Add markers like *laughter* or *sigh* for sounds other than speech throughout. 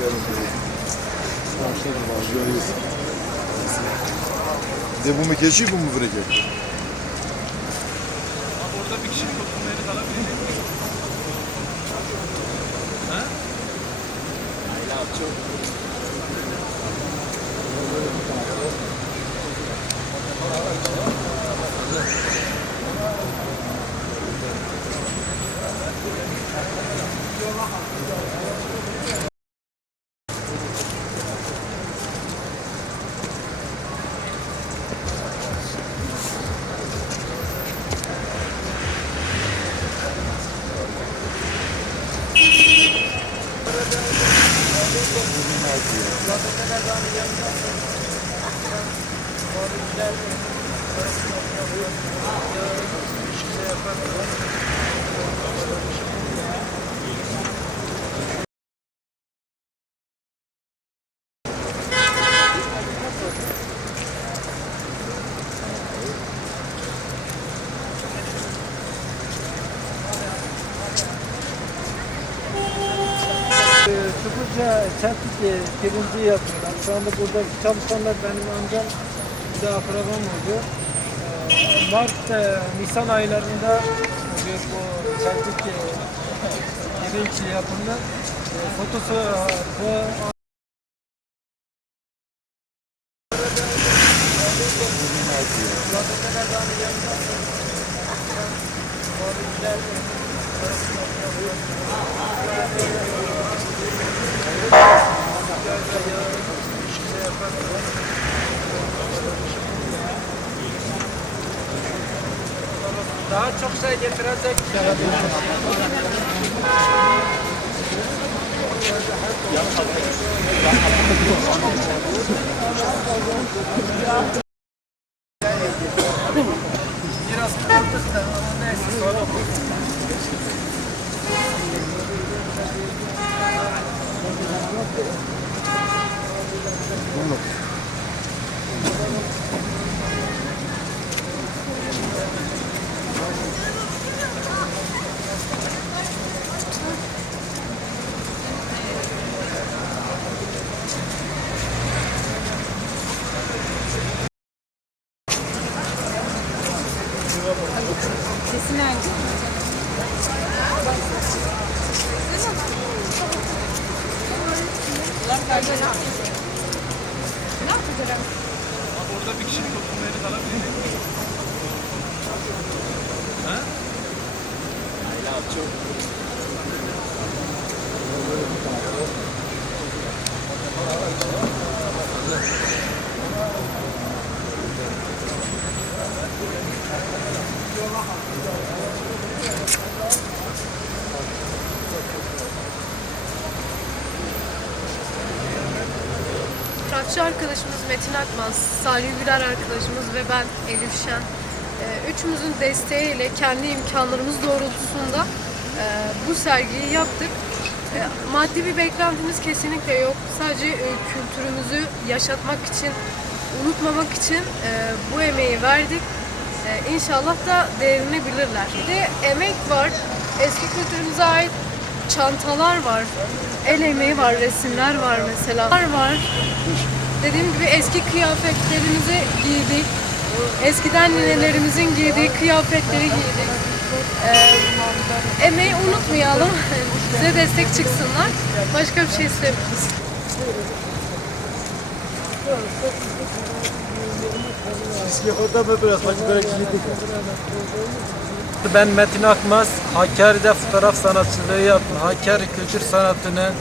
De bu mu keçi bu mu verecek? Orada bir kişilik oturmayı alabilir miyim? Sıfırca çeltik pirinci yapıyorlar. Şu anda buradaki çalışanlar benim amcam bir de akrabam oldu. Ee, Mart, e, Nisan aylarında bu çeltik e, pirinç yapımı. E, Fotosu bu daha çok şey getirecek. Biraz Ne yapacağım? Abi orada bir kişilik oturmayı alabilir miyim? Rakçı arkadaşımız Metin Akmaz, Salih Güler arkadaşımız ve ben Elif Şen. Ee, Üçümüzün desteğiyle kendi imkanlarımız doğrultusunda e, bu sergiyi yaptık. Maddi bir beklentimiz kesinlikle yok. Sadece e, kültürümüzü yaşatmak için, unutmamak için e, bu emeği verdik. İnşallah da değerini bilirler. Bir de emek var. Eski kültürümüze ait çantalar var. El emeği var, resimler var mesela. Var. Dediğim gibi eski kıyafetlerimizi giydik. Eskiden ninelerimizin giydiği kıyafetleri giydik. Ee, emeği unutmayalım. *laughs* Bize destek çıksınlar. Başka bir şey istemiyoruz. Ben Metin Akmaz, Hakkari'de fotoğraf sanatçılığı yaptım. Hakkari kültür sanatını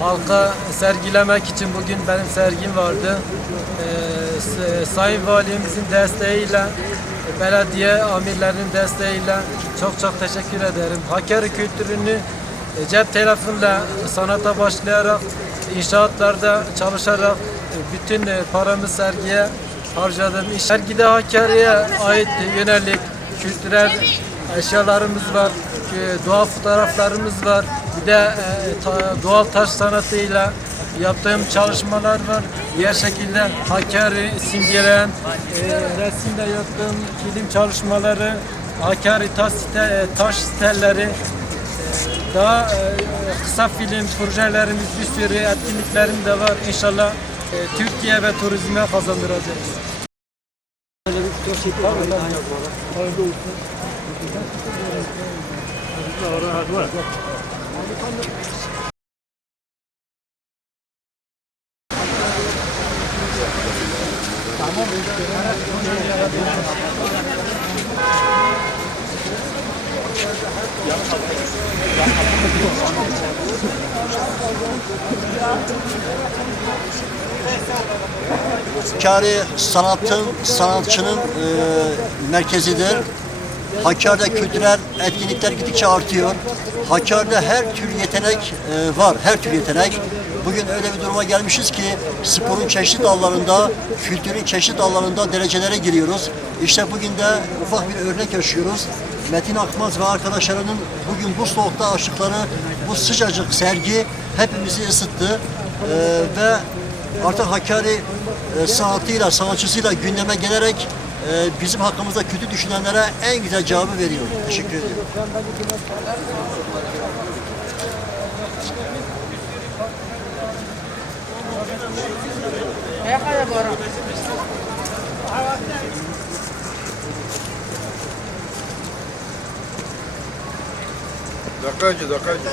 halka sergilemek için bugün benim sergim vardı. Ee, Sayın Valimizin desteğiyle, belediye amirlerinin desteğiyle çok çok teşekkür ederim. Hakkari kültürünü e, cep telefonla sanata başlayarak, inşaatlarda çalışarak e, bütün e, paramı sergiye harcadım. Sergide Hakkari'ye ait yönelik kültürel eşyalarımız var, doğal fotoğraflarımız var. Bir de e, ta- doğal taş sanatıyla yaptığım çalışmalar var. Diğer şekilde Hakkari simgeleyen e, resimle yaptığım kilim çalışmaları, Hakkari taş, site- e, taş sitelleri, e, daha e, kısa film projelerimiz bir sürü etkinliklerim de var. İnşallah e, Türkiye ve turizme kazandıracağız. Hakkari sanatın, sanatçının e, merkezidir. Hakkari'de kültürel etkinlikler gittikçe artıyor. Hakkari'de her tür yetenek e, var, her tür yetenek. Bugün öyle bir duruma gelmişiz ki sporun çeşitli dallarında, kültürün çeşitli dallarında derecelere giriyoruz. İşte bugün de ufak bir örnek yaşıyoruz. Metin Akmaz ve arkadaşlarının bugün bu soğukta açtıkları bu sıcacık sergi hepimizi ısıttı. E, ve artık Hakkari e, sanatıyla, sanatçısıyla gündeme gelerek e, bizim hakkımızda kötü düşünenlere en güzel cevabı veriyor. Teşekkür ediyorum. Dakika önce.